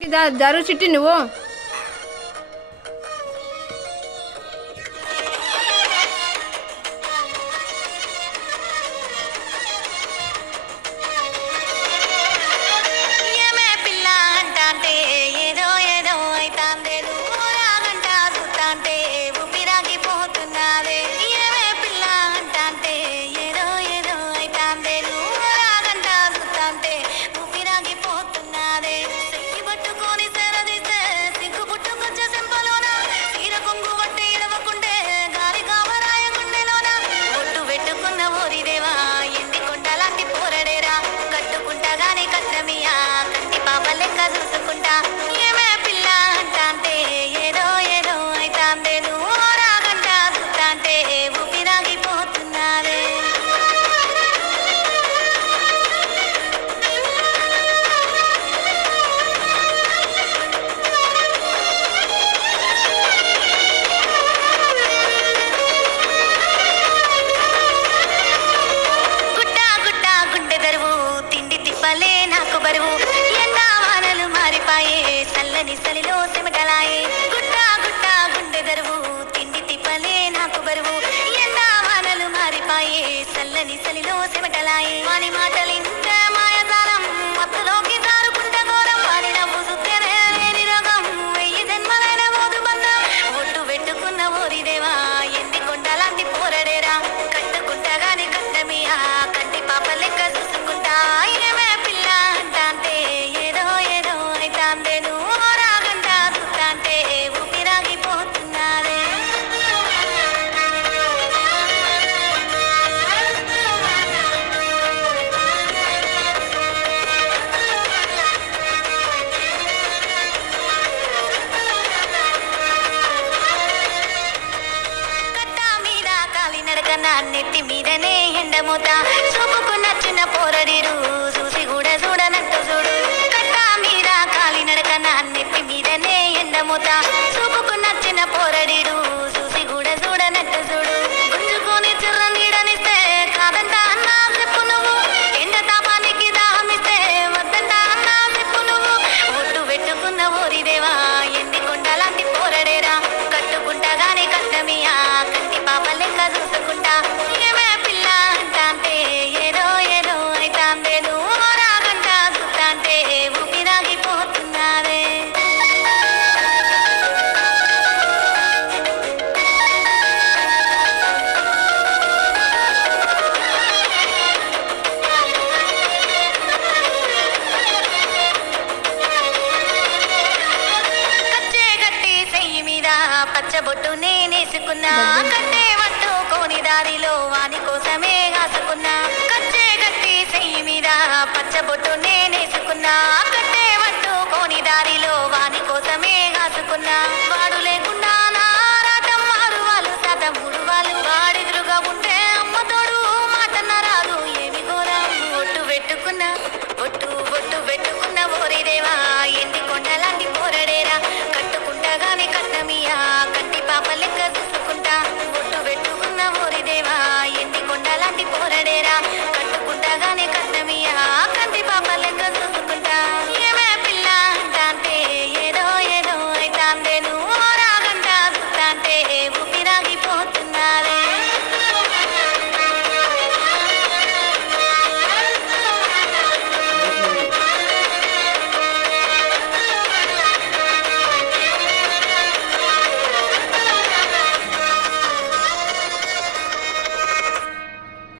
జరుగు చిట్టి నువ్వు సలిలో సిమటలాయే గుట్టా గుట్టా గుండె దరువు తిండి తిప్పలే నాకు బరువు ఎండా వానలు మారిపాయే సల్లని సలిలో సిమటలాయే వాని మాటలింత మాయదారం మత్తులోకి జారుకుంట ఘోరం వాని నవ్వు సుత్తెనే లేని రోగం వెయ్యి జన్మలైన మోదు బంధం ఒట్టు పెట్టుకున్న ఓరిదేవా ఎండి కొండలాంటి పోరడేరా కట్టుకుంటగాని కట్టమియా కంటి పాప లెక్క చూసుకుంటా ఏమే పిల్ల అంటాంటే ఏదో ఏదో అయితాందేను నెత్తి మీదనే ఎండమూత చూపుకు నచ్చిన పోరడిరు చూసి కూడా చూడనట్టు చూడు కట్టా మీద కాలి నడకన నెత్తి మీదనే ఎండమూత చూపుకు నచ్చిన పోరడిరు చూసి కూడా చూడనట్టు చూడు గుంజుకొని చిర్ర నీడనిస్తే కాదంట అన్నా చెప్పు నువ్వు ఎండ తాపానికి దాహమిస్తే వద్దంట అన్నా చెప్పు నువ్వు ఒట్టు పెట్టుకున్న ఓరిదేవా ఎండి కొండలాంటి పోరడేరా కట్టుకుంటగానే కట్టమియా కంటి పాప లెక్క చూసుకుంటా పచ్చబొట్టు నేనేసుకున్నా కట్టే పట్టుకోని దారిలో వాని కోసమే కాసుకున్నా కచ్చే గట్టి చెయ్యి మీద పచ్చబొట్టు నేనేసుకున్నా కట్టే పట్టుకోని దారిలో వాని కోసమే కాసుకున్నా